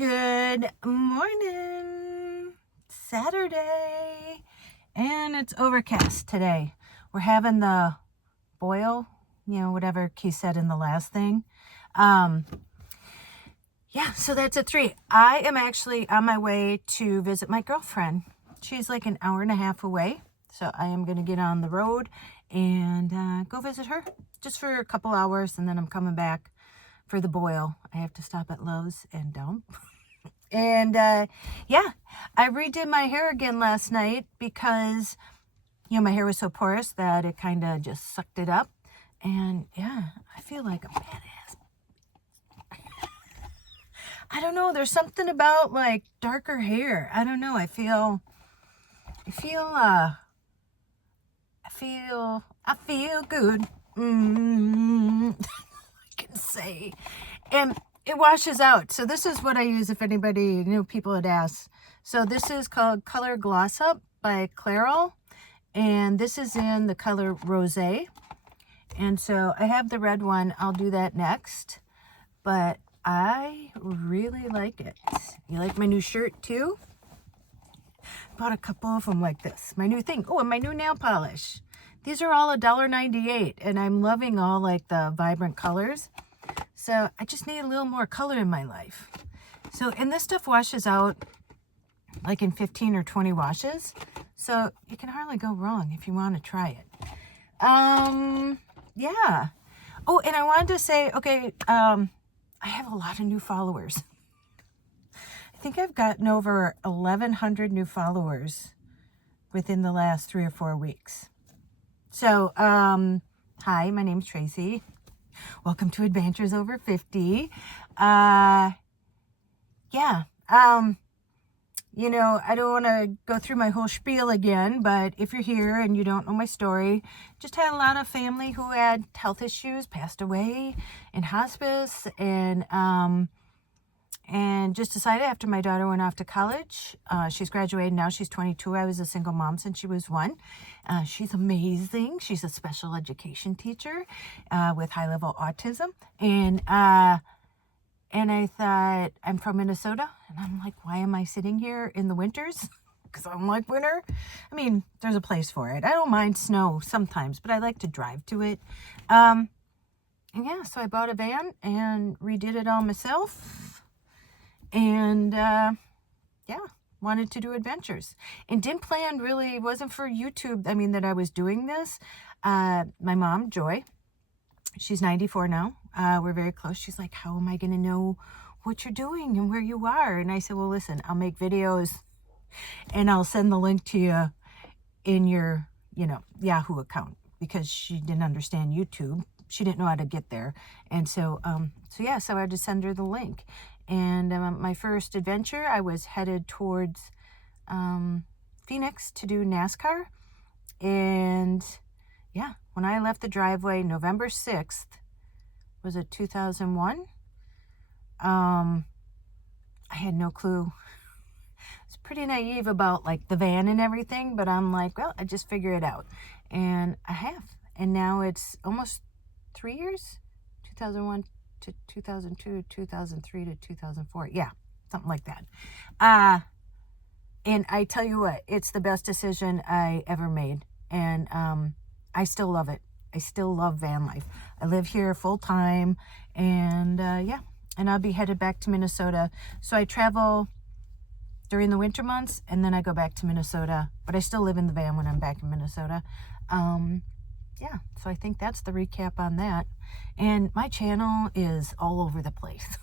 Good morning, Saturday, and it's overcast today. We're having the boil, whatever Keith said in the last thing. Yeah, so that's at 3. I am actually on my way to visit my girlfriend. She's like an hour and a half away, so I am going to get on the road and go visit her just for a couple hours, and then I'm coming back for the boil. I have to stop at Lowe's and dump. And yeah, I redid my hair again last night because, my hair was so porous that it kind of just sucked it up. And yeah, I feel like a badass. I don't know. There's something about like darker hair. I don't know. I feel good. I can say. And it washes out. So this is what I use if anybody, people had asked. So this is called Color Gloss Up by Clara. And this is in the color Rosé. And so I have the red one. I'll do that next. But I really like it. You like my new shirt too? Bought a couple of them like this. My new thing. Oh, and my new nail polish. These are all $1.98. And I'm loving all like the vibrant colors. So I just need a little more color in my life. So, and this stuff washes out like in 15 or 20 washes. So you can hardly go wrong if you want to try it. Yeah. Oh, and I wanted to say, okay, I have a lot of new followers. I think I've gotten over 1,100 new followers within the last 3 or 4 weeks. So, hi, my name's Tracy. Welcome to Adventures Over 50. Yeah. I don't want to go through my whole spiel again, but if you're here and you don't know my story, just had a lot of family who had health issues, passed away in hospice, and just decided after my daughter went off to college, she's graduated now, she's 22. I was a single mom since she was 1. She's amazing. She's a special education teacher with high-level autism. And I thought, I'm from Minnesota. And I'm like, why am I sitting here in the winters? Because I don't like winter. I mean, there's a place for it. I don't mind snow sometimes, but I like to drive to it. And yeah, so I bought a van and redid it all myself. And yeah, wanted to do adventures. And didn't plan really, wasn't for YouTube, that I was doing this. My mom, Joy, she's 94 now. We're very close. She's like, how am I going to know what you're doing and where you are? And I said, well, listen, I'll make videos and I'll send the link to you in your, Yahoo account, because she didn't understand YouTube. She didn't know how to get there. And so I had to send her the link. And my first adventure, I was headed towards Phoenix to do NASCAR. And yeah, when I left the driveway, November 6th, was it 2001? I had no clue. I was pretty naive about like the van and everything, but I'm like, well, I just figure it out. And I have. And now it's almost 3 years, 2001 to 2002, 2003 to 2004. Yeah, something like that. And I tell you what, it's the best decision I ever made. And I still love it. I still love van life. I live here full time, and yeah, and I'll be headed back to Minnesota. So I travel during the winter months, and then I go back to Minnesota, but I still live in the van when I'm back in Minnesota. Yeah, so I think that's the recap on that. And my channel is all over the place.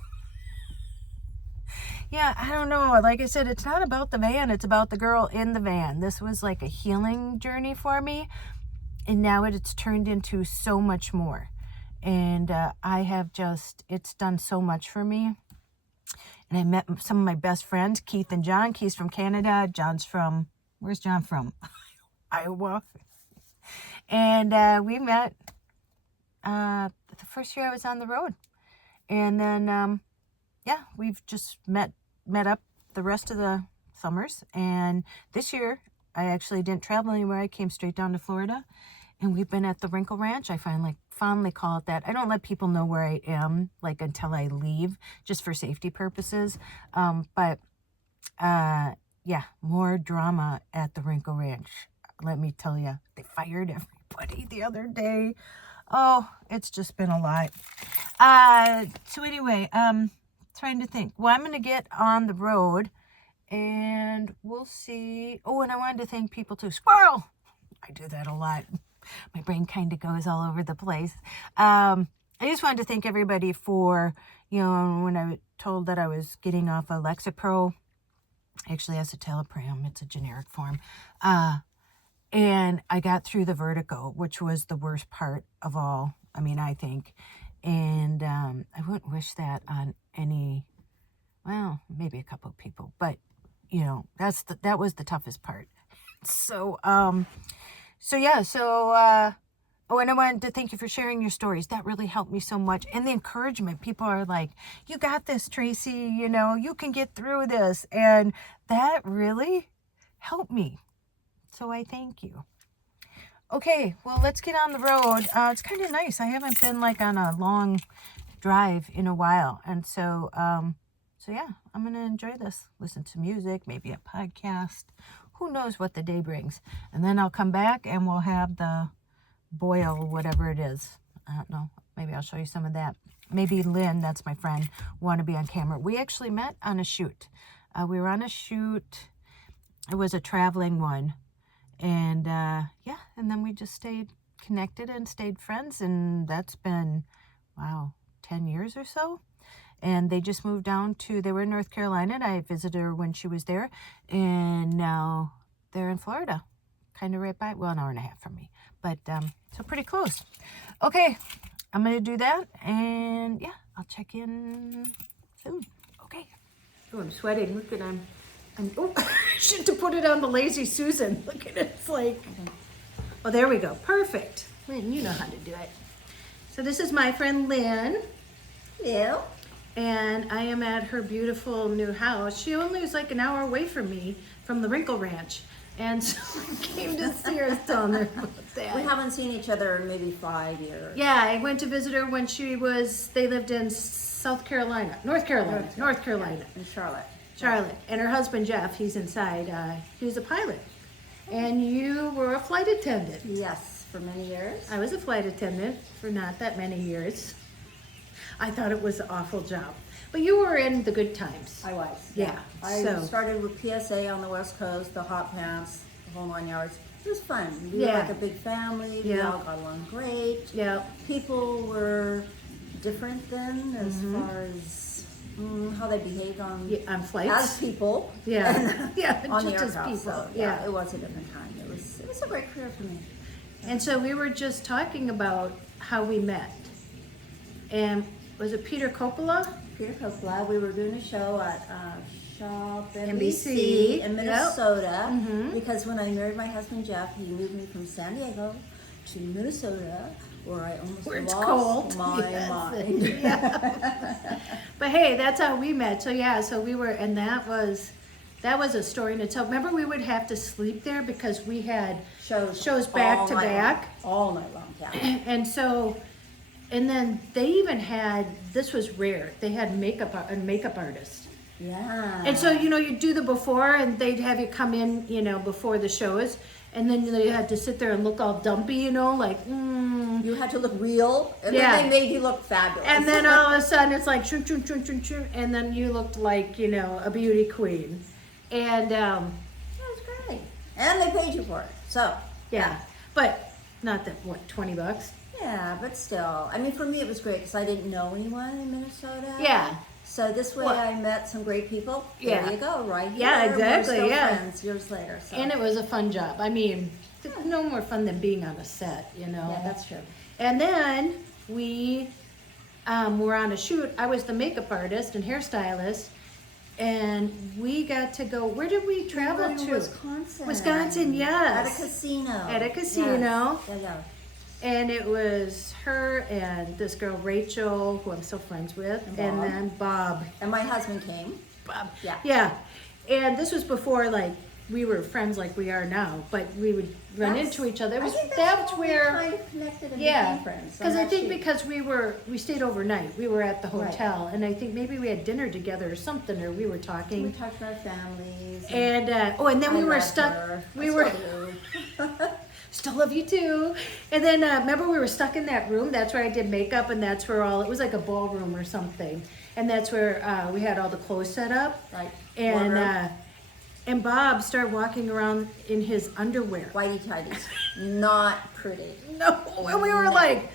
Yeah, I don't know. Like I said, it's not about the van. It's about the girl in the van. This was like a healing journey for me. And now it's turned into so much more. And it's done so much for me. And I met some of my best friends, Keith and John. Keith's from Canada. Where's John from? Iowa. And we met the first year I was on the road. And then, yeah, we've just met up the rest of the summers. And this year, I actually didn't travel anywhere. I came straight down to Florida. And we've been at the Wrinkle Ranch. I find like fondly call it that. I don't let people know where I am, like, until I leave, just for safety purposes. But yeah, more drama at the Wrinkle Ranch. Let me tell you, they fired everybody the other day. Oh, it's just been a lot. So anyway, trying to think. Well, I'm going to get on the road and we'll see. Oh, and I wanted to thank people too. Squirrel! I do that a lot. My brain kind of goes all over the place. I just wanted to thank everybody for, you know, when I was told that I was getting off Alexa Pro, actually escitalopram, it's a generic form. And I got through the vertigo, which was the worst part of all. I mean, I think. And I wouldn't wish that on any, well, maybe a couple of people. But, you know, that was the toughest part. So, yeah. Oh, and I wanted to thank you for sharing your stories. That really helped me so much. And the encouragement. People are like, you got this, Tracy. You know, you can get through this. And that really helped me. So I thank you. Okay, well, let's get on the road. It's kind of nice. I haven't been like on a long drive in a while. And so yeah, I'm going to enjoy this. Listen to music, maybe a podcast. Who knows what the day brings. And then I'll come back and we'll have the boil, whatever it is. I don't know. Maybe I'll show you some of that. Maybe Lynn, that's my friend, want to be on camera. We actually met on a shoot. We were on a shoot. It was a traveling one. And yeah, and then we just stayed connected and stayed friends. And that's been, wow, 10 years or so. And they just moved down to, they were in North Carolina. And I visited her when she was there. And now they're in Florida, kind of right by, well, an hour and a half from me. But so pretty close. Okay, I'm going to do that. And yeah, I'll check in soon. Okay. Oh, I'm sweating. Look at oh, I should have put it on the Lazy Susan. Look at it. It's like, oh, there we go. Perfect. Lynn, you know how to do it. So this is my friend Lynn. Hello. And I am at her beautiful new house. She only was like an hour away from me, from the Wrinkle Ranch. And so I came to see her down there about that. We haven't seen each other in maybe 5 years. Yeah, I went to visit her when they lived in North Carolina. In Charlotte. Charlotte. And her husband, Jeff, he's inside. He's a pilot. And you were a flight attendant. Yes, for many years. I was a flight attendant for not that many years. I thought it was an awful job. But you were in the good times. I was. Yeah. I started with PSA on the West Coast, the hot pants, the whole 9 yards. It was fun. We were like a big family. We all got along great. Yeah. People were different then as far as how they behaved on flights. As people. Yeah. Yeah, on just the as aircraft. people. So, yeah, it was a different time. It was a great career for me. And so we were just talking about how we met. And was it Peter Coppola? Peter Coppola. We were doing a show at Shop NBC in Minnesota because when I married my husband Jeff, he moved me from San Diego to Minnesota, where I almost lost my mind. Yeah. But hey, that's how we met. So yeah, so we were, and that was a story in itself. Remember, we would have to sleep there because we had shows back to back all night long. Yeah. And so. And then they even had, this was rare, they had a makeup artist. Yeah. And so, you know, you do the before and they'd have you come in, you know, before the shows. And then you had to sit there and look all dumpy, you know, like, You had to look real. And then they made you look fabulous. And then all of a sudden it's like, shoo, shoo, shoo, shoo, shoo, and then you looked like, you know, a beauty queen. And, that was great. And they paid you for it, so. Yeah. But not that, what, $20? Yeah, but still. I mean, for me, it was great because I didn't know anyone in Minnesota. Yeah. So this way I met some great people. There you go, right here. Yeah, exactly, We're still friends years later. So. And it was a fun job. I mean, no more fun than being on a set, you know. Yeah, that's true. And then we were on a shoot. I was the makeup artist and hairstylist. And we got to go, where did we travel to? Wisconsin. Wisconsin, yes. At a casino. At a casino. Yes. Yeah. And it was her and this girl, Rachel, who I'm still friends with, and then Bob. And my husband came. Bob. Yeah. Yeah. And this was before, like, we were friends like we are now, but we would run into each other. It was, I think that's how where, we kind of connected and yeah, became friends. because I think Actually, because we stayed overnight. We were at the Right. hotel, and I think maybe we had dinner together or something, or we were we talking. talked about our families. And and then I we were love stuck. her. We I were still do. still love you too. And then remember we were stuck in that room. That's where I did makeup, and that's where it was like a ballroom or something. And that's where we had all the clothes set up. Right. And Wardrobe. and Bob started walking around in his underwear. Whitey tighties, not pretty. No, and we were No. like,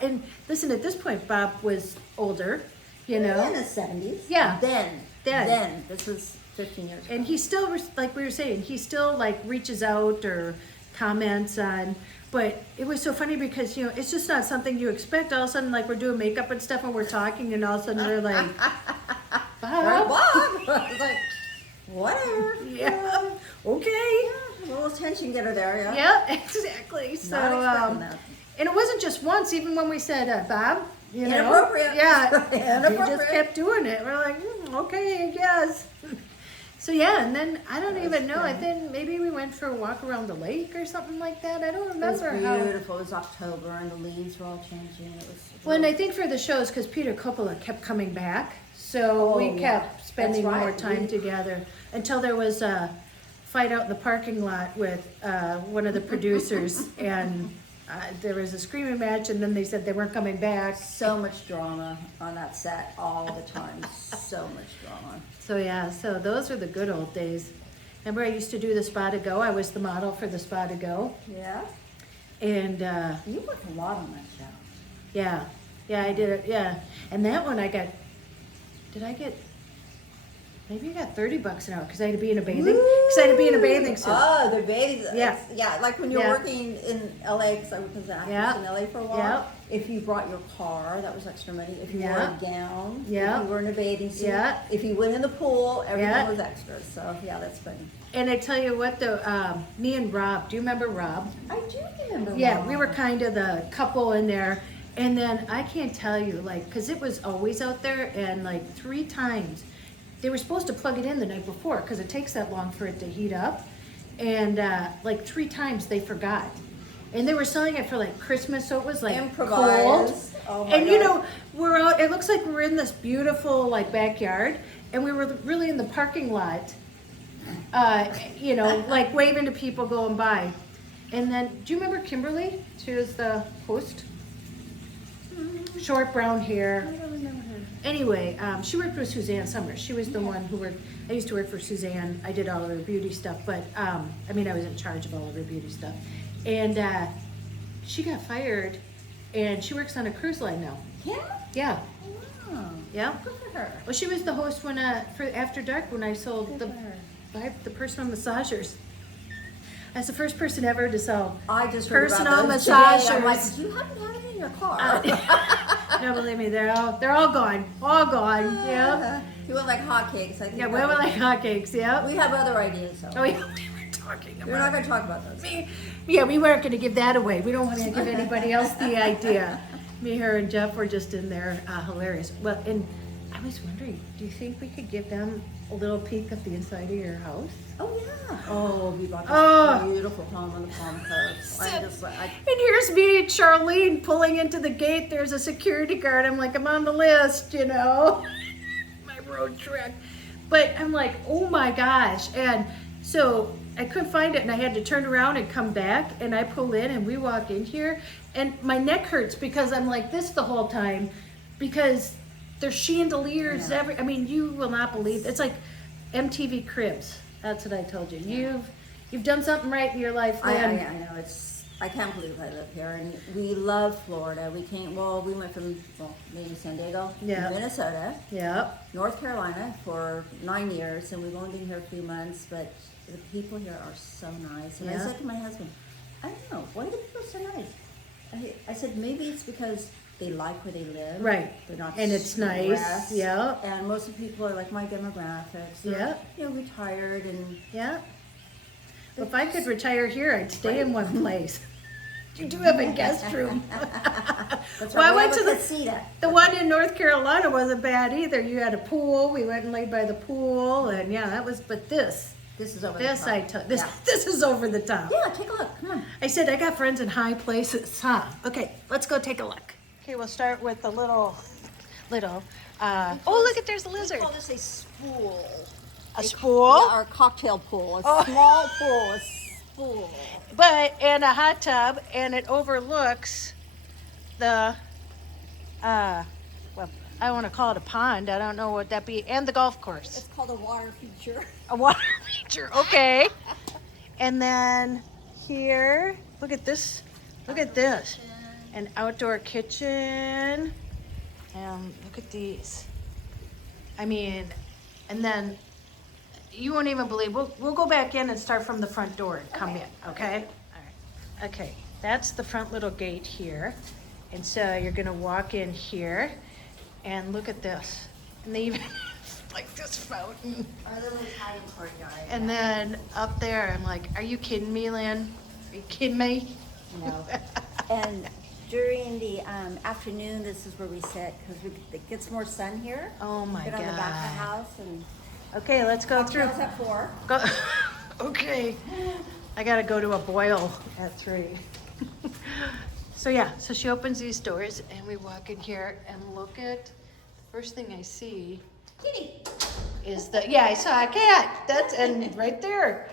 and listen, at this point, Bob was older, you know, In the 70s. Yeah. Then. This was 15 years ago. and he still, like we were saying, he still like reaches out or comments on. But it was so funny because, you know, it's just not something you expect. All of a sudden, like we're doing makeup and stuff, and we're talking, and all of a sudden they're like, Right, Bob, Bob. I was like, whatever. yeah, okay. A little attention getter there, yeah. Yeah, exactly. So, Not expecting that. and it wasn't just once. Even when we said, "Bob," you know, Inappropriate. yeah, he Inappropriate. just kept doing it. We're like, okay, I guess. So yeah, and then I don't even know. I think maybe we went for a walk around the lake or something like that. I don't It was remember how. beautiful. It was October and the leaves were all changing. It was. Well, and I think for the shows, because Peter Coppola kept coming back, so Oh, we yeah. kept spending That's more right. time together until there was a fight out in the parking lot with one of the producers, and there was a screaming match, and then they said they weren't coming back. So much drama on that set all the time. So much drama. So yeah, so those were the good old days. Remember I used to do the Spa to Go? I was the model for the Spa to Go. Yeah. And You worked a lot on that show. yeah, I did it, yeah. And that one maybe I got $30 an hour because I had to be in a bathing suit. Oh, the bathing. Yeah. Yeah, like when you're Yeah. working in LA, because I was an actress Yeah. in LA for a while. Yeah. If you brought your car, that was extra money. If you Yeah. wore a gown, Yeah. if you were in a bathing suit, Yeah. if you went in the pool, everything Yeah. was extra. So, yeah, that's funny. And I tell you what though, me and Rob, do you remember Rob? I do remember. Yeah, we were Mom. kind of the couple in there. And then I can't tell you, like, because it was always out there, and like 3 times, they were supposed to plug it in the night before because it takes that long for it to heat up. And like 3 times they forgot. And they were selling it for like Christmas, so it was like Improvise. cold. Oh my And you God. know, we're out, it looks like we're in this beautiful like backyard, and we were really in the parking lot, you know, like waving to people going by. And then, do you remember Kimberly? She was the host. Short brown hair. I don't remember her. Anyway, she worked with Suzanne Summers. She was the one who worked. I used to work for Suzanne. I did all of her beauty stuff, but I mean, I was in charge of all of her beauty stuff. And she got fired, and she works on a cruise line now. Yeah? Yeah, Oh, yeah. good for her. Well, she was the host when for After Dark when I sold Good for her. the personal massagers. I was the first person ever to sell. I just heard Personal about those today. I'm like, massagers. do you happen to have it in your car? No, believe me, they're all gone, Yeah, You went like hotcakes. I think. yeah, we were like hotcakes. Yeah. We have other ideas, so Oh, yeah, we were talking we're not about. going to talk about those. Yeah, we weren't going to give that away. We don't want to give anybody else the idea. Me, her, and Jeff were just in there, hilarious. Well, and I was wondering, do you think we could give them a little peek of the inside of your house? Oh yeah. Oh, we bought this Oh. beautiful home on the Palm Coast. I'm just like, And here's me and Charlene pulling into the gate. There's a security guard. I'm like, I'm on the list, you know. My road trip. But I'm like, oh my gosh. And so I couldn't find it, and I had to turn around and come back, and I pull in, and we walk in here, and my neck hurts because I'm like this the whole time because there's chandeliers I mean, you will not believe. It's like MTV Cribs. That's what I told you. You've done something right in your life, Lynn. I know I can't believe I live here, and we love Florida. We went from maybe San Diego, Yeah. Minnesota, Yep. North Carolina for 9 years, and we've only been here a few months, but the people here are so nice. And I Yeah. said to my husband, I don't know, why are the people so nice? I said, maybe it's because they like where they live. Right. They're not And it's nice, stressed. yeah. And most of the people are like my demographics. They're, Yeah. You know, retired and Yeah. If I could retire here, I'd stay in one place. You do have a guest room. that's Well, I right. went to the- casita. The one in North Carolina wasn't bad either. You had a pool. We went and laid by the pool, and yeah, that was. But this This is over This the top. this is over the top. Yeah, take a look. Come on. I said I got friends in high places, huh? Okay, let's go take a look. Okay, we'll start with the little. Oh, look at there's a lizard. We call this a spool. A spool? Yeah, or a cocktail pool. A small pool. A spool. But and a hot tub, and it overlooks the. Well, I want to call it a pond. I don't know what that be, and the golf course. It's called a water feature. A water feature, okay. And then here, look at this. Look at this. An outdoor kitchen. And look at these. I mean, and then you won't even believe. We'll go back in and start from the front door and come in, okay? All right. Okay, that's the front little gate here. And so you're gonna walk in here and look at this. And they even like this fountain. Our little Italian courtyard. And then up there, I'm like, are you kidding me, Lynn? Are you kidding me? No. And during the afternoon, this is where we sit because it gets more sun here. Oh my Get on the back of the God. house and Okay, let's go through. cocktails at 4. Go. Okay. I gotta go to a boil at 3. So yeah, so she opens these doors and we walk in here and look at, the first thing I see Kitty. is I saw a cat. That's, and right there.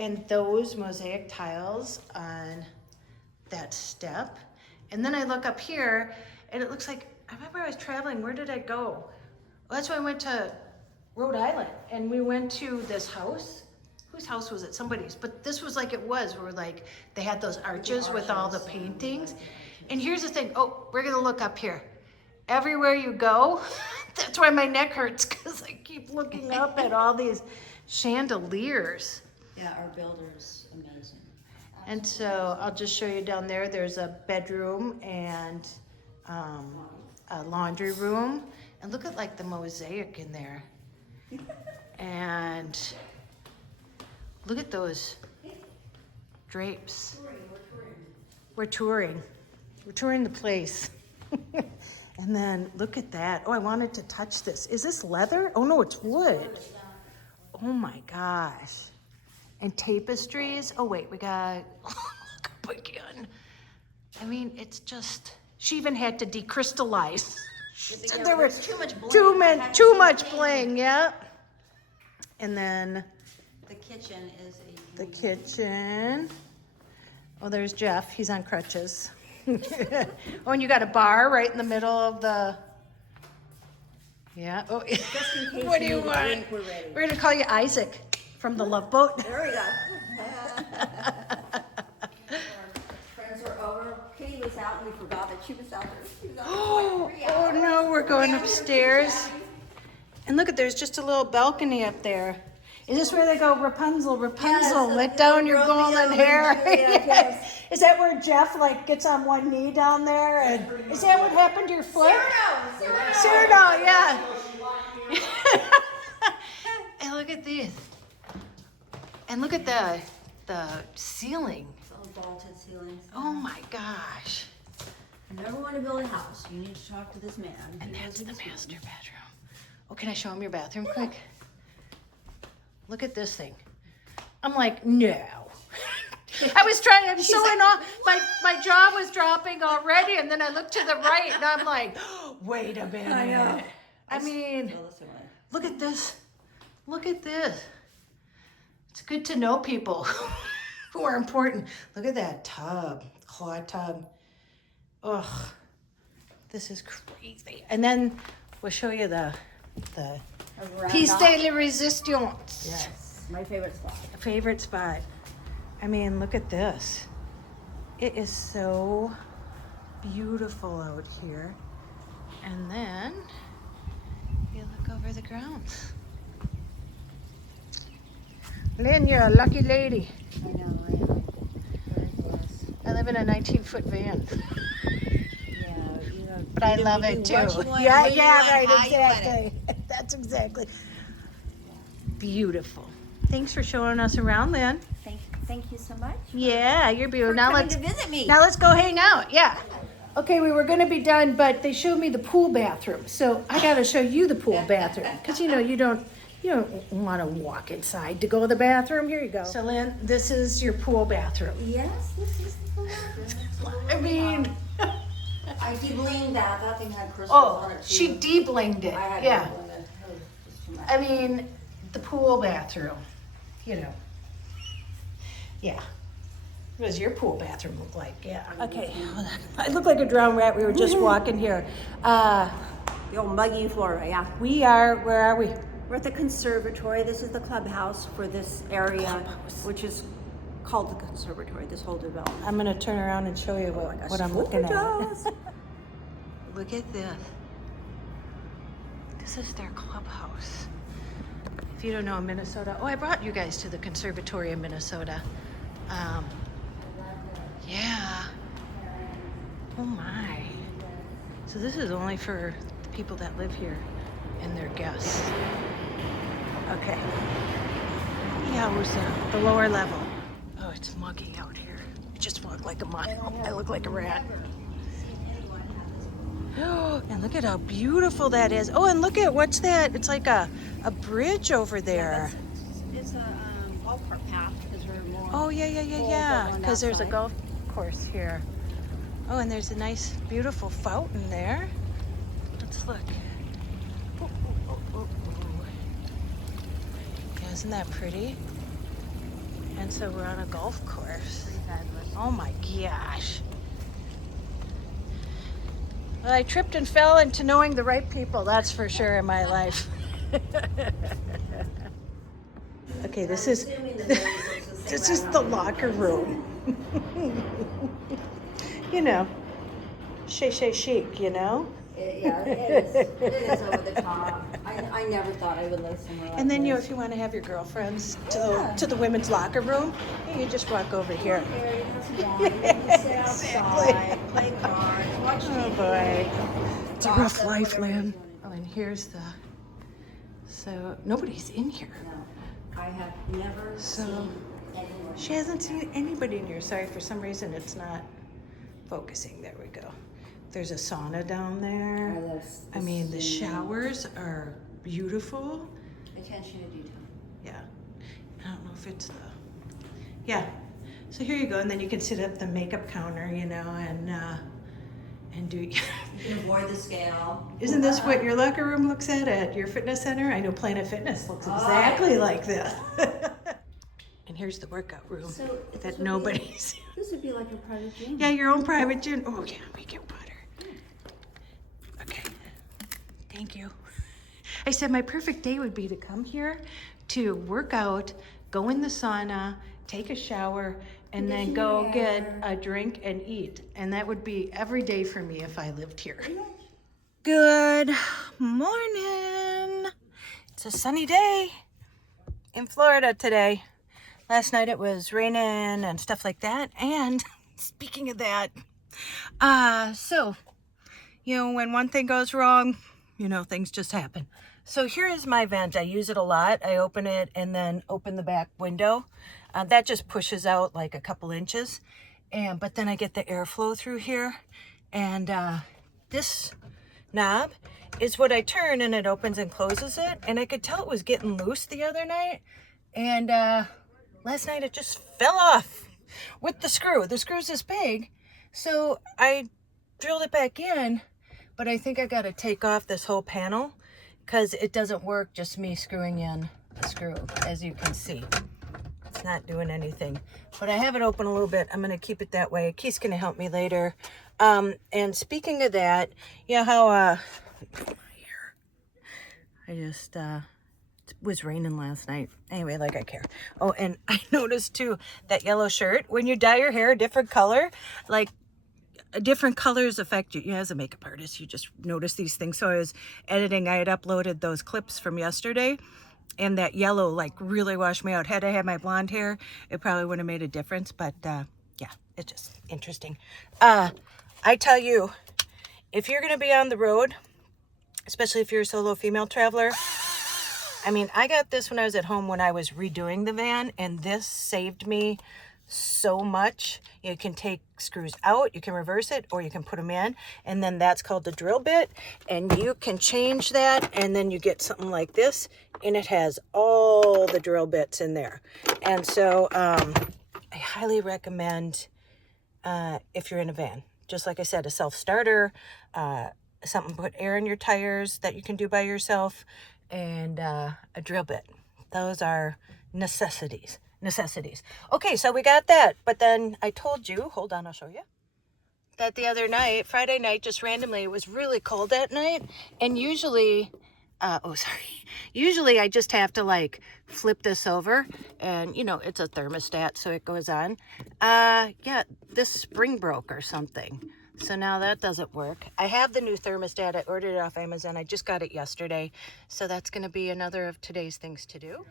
And those mosaic tiles on that step. And then I look up here and it looks like, I remember I was traveling, where did I go? Well, that's when I went to Rhode Island and we went to this house. Whose house was it? Somebody's. But this was like it was, where like they had those arches with all the paintings. And here's the thing. Oh, we're gonna look up here. Everywhere you go, that's why my neck hurts, because I keep looking up at all these chandeliers. Yeah, our builder's amazing. And so I'll just show you down there. There's a bedroom and a laundry room. And look at like the mosaic in there. And look at those drapes. We're touring. We're touring the place. And then look at that. Oh, I wanted to touch this. Is this leather? Oh no, it's wood. Oh my gosh. And tapestries. Oh wait, we got look up again. I mean, it's just, she even had to decrystallize. There was too much bling. too much bling, yeah. And then The kitchen is the kitchen. Oh, there's Jeff. He's on crutches. Oh, and you got a bar right in the middle of the. Yeah. Oh, just in case what do you need a want? drink, we're ready. We're gonna call you Isaac from the Love Boat. There we go. Friends were over. Kitty was out and we forgot that she was out there. She was out there for like 3 Oh hours. no, we're going upstairs. And look at, there's just a little balcony up there. Is this where they go, Rapunzel, Rapunzel, Yes, let down your Romeo golden and hair? Juliet, yes. Is that where Jeff like gets on one knee down there? And is that what happened to your foot? Cyrano, yeah. And look at these. And look at the ceiling. All vaulted ceilings. Oh my gosh. If you ever want to build a house, you need to talk to this man. And He that's knows the what he's master bedroom. Oh, can I show him your bathroom quick? Look at this thing. I'm like, no. I'm so in awe. My jaw was dropping already, and then I looked to the right, and I'm like, wait a minute. I know. I mean, feel the same way. look at this. Look at this. It's good to know people who are important. Look at that tub, claw tub. Ugh, this is crazy. And then we'll show you the A piece round de resistance. Yes, my favorite spot. Favorite spot. I mean, look at this. It is so beautiful out here. And then you look over the grounds. Lynn, you're a lucky lady. I know, I am. Very blessed. I live in a 19-foot van. Yeah, you know. But I you love do it too. what you want, Yeah, when you yeah, want, right, how you want it. exactly. That's exactly. Beautiful. Thanks for showing us around, Lynn. Thank you so much. Yeah, you're beautiful. For Now coming let's to visit me. now let's go hang out. Yeah. Okay, we were gonna be done, but they showed me the pool bathroom, so I gotta show you the pool bathroom, because you know, you don't wanna walk inside to go to the bathroom. Here you go. So Lynn, this is your pool bathroom. Yes, this is the bathroom. I mean, I de-blinged that. That thing had crystals on oh, it too. she de-blinged it, I had yeah. to de-bling it. It was just too much. I mean, the pool bathroom, you know. Yeah. What does your pool bathroom look like? Yeah. Okay, hold on. I look like a drowned rat. We were just walking here. The old muggy floor, yeah. Where are we? We're at the conservatory. This is the clubhouse for this area, which is called the conservatory, this whole development. I'm gonna turn around and show you what I'm looking at. Look at this. This is their clubhouse. If you don't know Minnesota, oh, I brought you guys to the conservatory in Minnesota. Yeah. Oh my. So this is only for the people that live here and their guests. Okay. Yeah, it was the lower level. Oh, it's muggy out here. I just walked like a mile. I look like a rat. Oh, and look at how beautiful that is. Oh, and look at, what's that? It's like a bridge over there. It's a golf cart path because we're more. Oh, yeah. Because there's a golf course here. Oh, and there's a nice, beautiful fountain there. Let's look. Oh. Yeah, isn't that pretty? And so we're on a golf course. Oh my gosh. Well, I tripped and fell into knowing the right people, that's for sure, in my life. Okay, this is the locker room. You know, chic, you know? Yeah, it is. It is over the top. I never thought I would live somewhere like And then this. if you want to have your girlfriends to the women's locker room, you just walk over here. There, you have some wine, you can sit outside, play cards, watch TV. Oh boy, it's a gossip, rough life, whatever Lynn. you Oh, wanna and here's so nobody's in here. do. No, I have never So seen anyone. she hasn't seen anybody in here. Sorry, for some reason it's not focusing. There we go. There's a sauna down there. I mean, the showers are beautiful. Attention to detail. Yeah. I don't know if it's yeah. So here you go, and then you can sit at the makeup counter, you know, and do. You can avoid the scale. Isn't this what your locker room looks at your fitness center? I know Planet Fitness looks exactly like this. And here's the workout room that nobody's. This would be like a private gym. Yeah, your own private gym. Oh yeah, we get water. Okay, thank you. I said my perfect day would be to come here to work out, go in the sauna, take a shower, and then go get a drink and eat. And that would be every day for me if I lived here. Good morning. It's a sunny day in Florida today. Last night it was raining and stuff like that. And speaking of that, so, you know, when one thing goes wrong, you know, things just happen. So here is my vent. I use it a lot. I open it and then open the back window. That just pushes out like a couple inches. But then I get the airflow through here. And this knob is what I turn and it opens and closes it. And I could tell it was getting loose the other night. And last night it just fell off with the screw. The screw's this big. So I drilled it back in, but I think I got to take off this whole panel because it doesn't work just me screwing in a screw, as you can see. It's not doing anything, but I have it open a little bit. I'm going to keep it that way. Keith's going to help me later. And speaking of that, you know how I just it was raining last night. Anyway, like I care. Oh, and I noticed too that yellow shirt, when you dye your hair a different color, like different colors affect you. You know, as a makeup artist, you just notice these things. So I was editing, I had uploaded those clips from yesterday, and that yellow like really washed me out. Had I had my blonde hair, it probably would have made a difference, but yeah, it's just interesting. I tell you, if you're gonna be on the road, especially if you're a solo female traveler, I mean, I got this when I was at home when I was redoing the van, and this saved me so much. You can take screws out, you can reverse it, or you can put them in, and then that's called the drill bit, and you can change that, and then you get something like this, and it has all the drill bits in there. And so I highly recommend if you're in a van. Just like I said, a self-starter, something to put air in your tires that you can do by yourself, and a drill bit. Those are necessities. Okay, so we got that. But then I told you, hold on, I'll show you, that the other night, Friday night, just randomly, it was really cold that night. And usually, usually I just have to like flip this over, and you know, it's a thermostat, so it goes on. Yeah, this spring broke or something. So now that doesn't work. I have the new thermostat. I ordered it off Amazon. I just got it yesterday. So that's going to be another of today's things to do.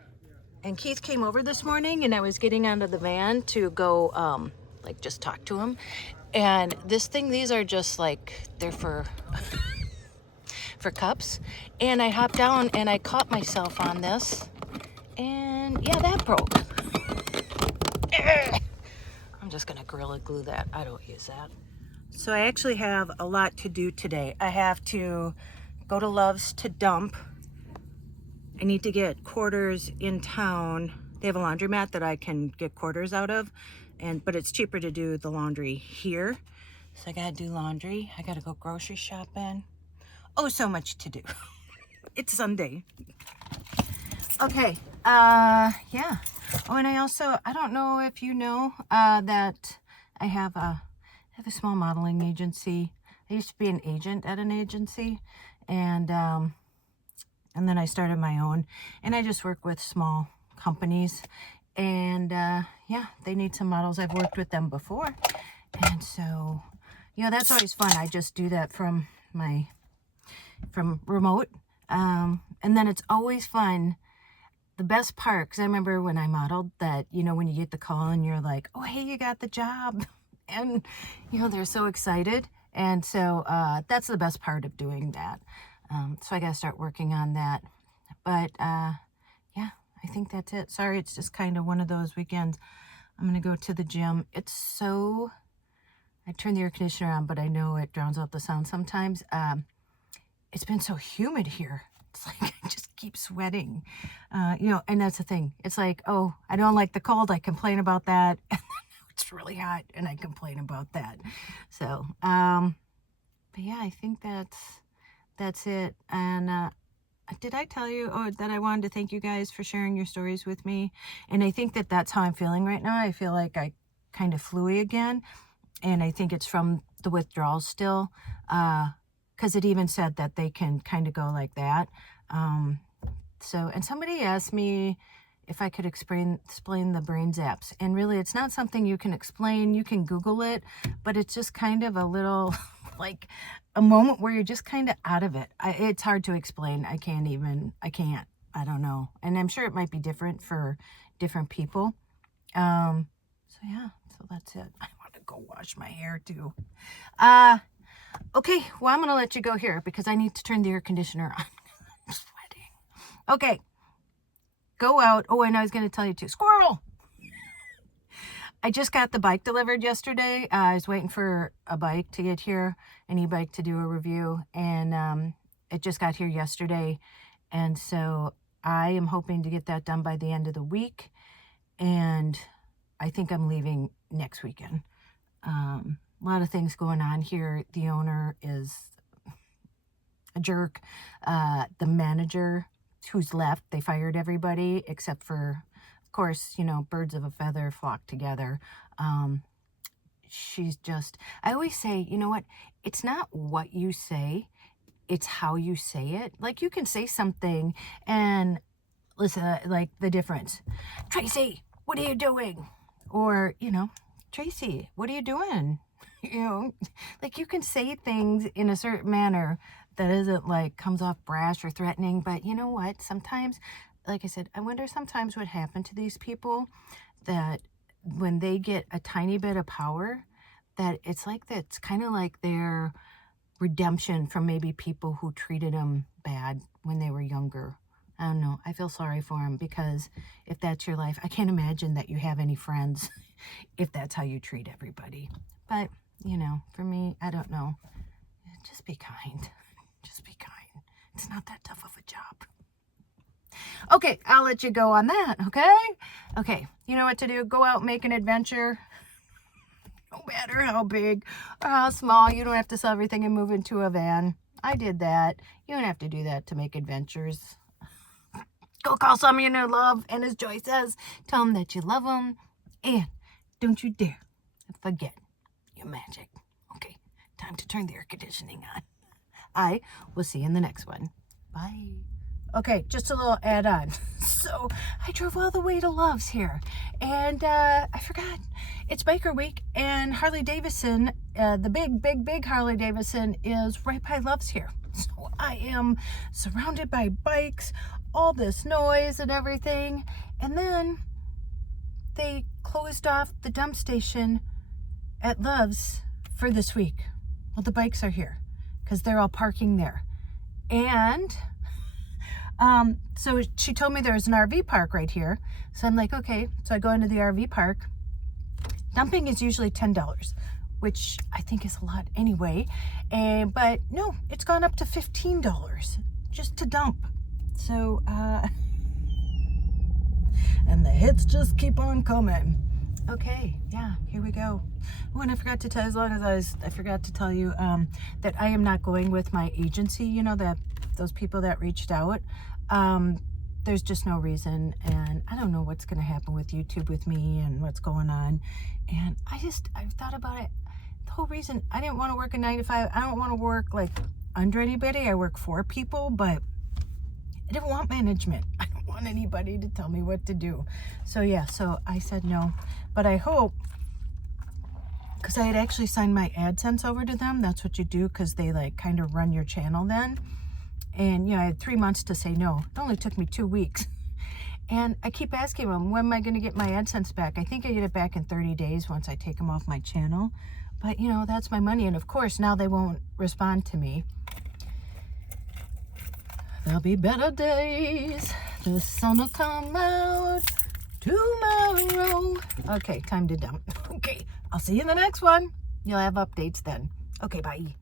And Keith came over this morning, and I was getting onto the van to go, like, just talk to him. And this thing, these are just like, they're for for cups. And I hopped down and I caught myself on this. And yeah, that broke. I'm just going to Gorilla Glue that. I don't use that. So I actually have a lot to do today. I have to go to Love's to dump. I need to get quarters in town. They have a laundromat that I can get quarters out of, but it's cheaper to do the laundry here. So I gotta do laundry. I gotta go grocery shopping. Oh, so much to do. It's Sunday. Okay, yeah. Oh, and I don't know if you know that I have a small modeling agency. I used to be an agent at an agency, and then I started my own, and I just work with small companies, and yeah, they need some models. I've worked with them before, and so, you know, that's always fun. I just do that from remote, and then it's always fun. The best part, because I remember when I modeled that, you know, when you get the call and you're like, oh, hey, you got the job. And, you know, they're so excited. And so that's the best part of doing that. So I got to start working on that. But, yeah, I think that's it. Sorry, it's just kind of one of those weekends. I'm going to go to the gym. It's so... I turn the air conditioner on, but I know it drowns out the sound sometimes. It's been so humid here. It's like I just keep sweating. You know, and that's the thing. It's like, oh, I don't like the cold. I complain about that. And then it's really hot and I complain about that. So, but yeah, I think that's it. And did I tell you that I wanted to thank you guys for sharing your stories with me? And I think that's how I'm feeling right now. I feel like I kind of fluey again. And I think it's from the withdrawals still. Because it even said that they can kind of go like that. So, and somebody asked me if I could explain the brain zaps. And really, it's not something you can explain. You can Google it, but it's just kind of a little, like, a moment where you're just kind of out of it. It's hard to explain. I can't. I don't know. And I'm sure it might be different for different people. So, yeah, so that's it. I want to go wash my hair, too. Okay, well, I'm going to let you go here because I need to turn the air conditioner on. I'm sweating. Okay, go out. Oh, and I was going to tell you too. Squirrel! I just got the bike delivered yesterday. I was waiting for a bike to get here, an e-bike to do a review, and it just got here yesterday. And so I am hoping to get that done by the end of the week, and I think I'm leaving next weekend. A lot of things going on here. The owner is a jerk. The manager who's left, they fired everybody except for, of course, you know, birds of a feather flock together. She's just, I always say, you know what? It's not what you say, it's how you say it. Like, you can say something and listen, like the difference. Tracy, what are you doing? Or, you know, Tracy, what are you doing? You know, like, you can say things in a certain manner that isn't like comes off brash or threatening, but you know what? Sometimes, like I said, I wonder sometimes what happened to these people that when they get a tiny bit of power, that it's like that's kind of like their redemption from maybe people who treated them bad when they were younger. I don't know. I feel sorry for him because if that's your life, I can't imagine that you have any friends if that's how you treat everybody. But, you know, for me, I don't know. Just be kind. Just be kind. It's not that tough of a job. Okay, I'll let you go on that, okay? Okay, you know what to do. Go out and make an adventure. No matter how big or how small, you don't have to sell everything and move into a van. I did that. You don't have to do that to make adventures. Go call someone you love, and as Joy says, tell them that you love them, and don't you dare forget your magic. Okay, time to turn the air conditioning on. I will see you in the next one. Bye. Okay, just a little add-on. So I drove all the way to Love's here, and I forgot it's Biker Week, and Harley Davidson, the big Harley Davidson is right by Love's here. So I am surrounded by bikes, all this noise and everything, and then they closed off the dump station at Love's for this week. Well, the bikes are here because they're all parking there, and so she told me there's an RV park right here. So I'm like, okay. So I go into the RV park. Dumping is usually $10, which I think is a lot anyway. But no, it's gone up to $15 just to dump. So, and the hits just keep on coming. Okay, yeah, here we go. Oh, and I forgot to tell, I forgot to tell you that I am not going with my agency, you know, that those people that reached out. There's just no reason, and I don't know what's going to happen with YouTube with me and what's going on. And I've thought about it. The whole reason I didn't want to work a 9 to 5, I don't want to work like under anybody. I work for people, but I didn't want management. I don't want anybody to tell me what to do. So yeah, so I said no, but I hope, because I had actually signed my AdSense over to them. That's what you do, because they like kind of run your channel then. And, you know, I had 3 months to say no. It only took me 2 weeks. And I keep asking them, when am I going to get my AdSense back? I think I get it back in 30 days once I take them off my channel. But, you know, that's my money. And, of course, now they won't respond to me. There'll be better days. The sun will come out tomorrow. Okay, time to dump. Okay, I'll see you in the next one. You'll have updates then. Okay, bye.